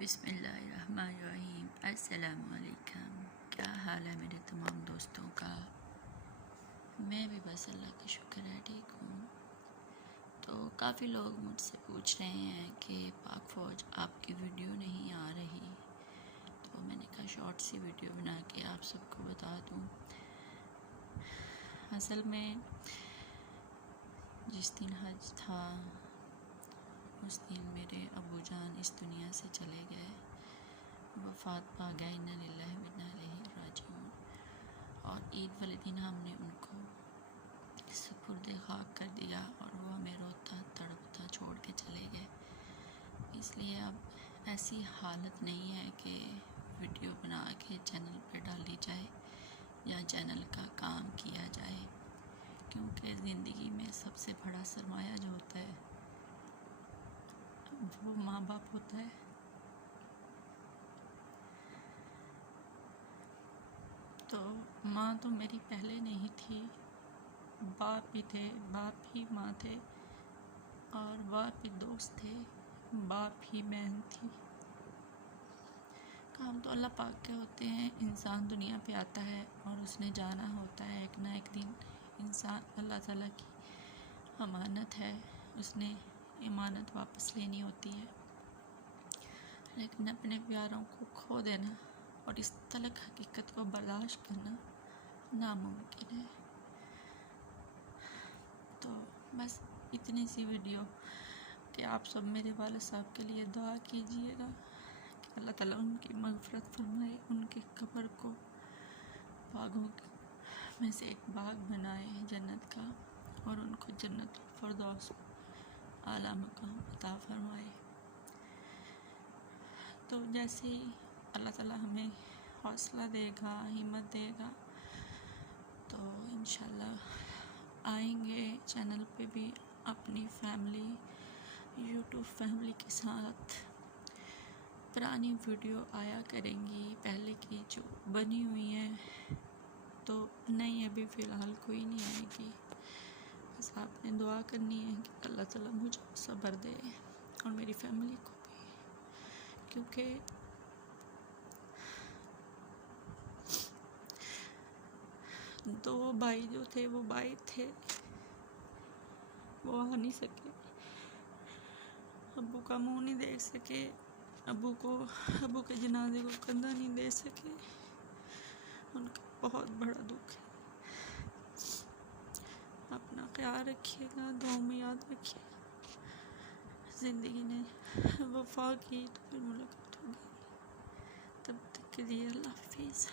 بسم اللہ الرحمن الرحیم۔ السلام علیکم۔ کیا حال ہے میرے تمام دوستوں کا؟ میں بھی بس اللہ کا شکر ہے ٹھیک ہوں۔ تو کافی لوگ مجھ سے پوچھ رہے ہیں کہ پاک فوج آپ کی ویڈیو نہیں آ رہی، تو میں نے کہا شارٹ سی ویڈیو بنا کے آپ سب کو بتا دوں۔ اصل میں جس دن حج تھا اس دن میرے ابو جان اس دنیا سے چلے گئے، وفات پا گئے، انا للہ و انا الیہ راجعون۔ اور عید والے دن ہم نے ان کو سپرد خاک کر دیا اور وہ ہمیں روتا تڑپتا چھوڑ کے چلے گئے۔ اس لیے اب ایسی حالت نہیں ہے کہ ویڈیو بنا کے چینل پہ ڈالی جائے یا چینل کا کام کیا جائے، کیونکہ زندگی میں سب سے بڑا سرمایہ جو ہوتا ہے وہ ماں باپ ہوتا ہے۔ تو ماں تو میری پہلے نہیں تھی، باپ بھی تھے، باپ ہی ماں تھے، اور باپ ہی دوست تھے، باپ ہی بہن تھی۔ کام تو اللہ پاک کے ہوتے ہیں۔ انسان دنیا پہ آتا ہے اور اس نے جانا ہوتا ہے ایک نہ ایک دن۔ انسان اللہ تعالیٰ کی امانت ہے، اس نے امانت واپس لینی ہوتی ہے، لیکن اپنے پیاروں کو کھو دینا اور اس تلخ حقیقت کو برداشت کرنا ناممکن ہے۔ تو بس اتنی سی ویڈیو کہ آپ سب میرے والد صاحب کے لیے دعا کیجیے گا کہ اللہ تعالیٰ ان کی مغفرت فرمائے، ان کی قبر کو باغوں میں سے ایک باغ بنائے جنت کا، اور ان کو جنت الفردوس اعلیٰ مقام عطا فرمائے۔ تو جیسے ہی اللہ تعالیٰ ہمیں حوصلہ دے گا، ہمت دے گا، تو انشاءاللہ آئیں گے چینل پہ بھی اپنی فیملی، یوٹیوب فیملی کے ساتھ پرانی ویڈیو آیا کریں گی، پہلے کی جو بنی ہوئی ہیں تو نہیں، ابھی فی الحال کوئی نہیں آئے گی۔ بس آپ نے دعا کرنی ہے کہ اللہ تعالیٰ مجھے صبر دے اور میری فیملی کو بھی، کیونکہ دو بھائی جو تھے وہ بھائی تھے، وہ آ نہیں سکے، ابو کا منہ نہیں دیکھ سکے، ابو کے جنازے کو کندھا نہیں دے سکے۔ ان کا بہت بڑا دکھ ہے۔ اپنا خیال رکھیے گا، دعاؤں میں یاد رکھیے گا۔ زندگی نے وفا کی تو پھر ملاقات ہوگی، تب تک کے لیے اللہ حافظ۔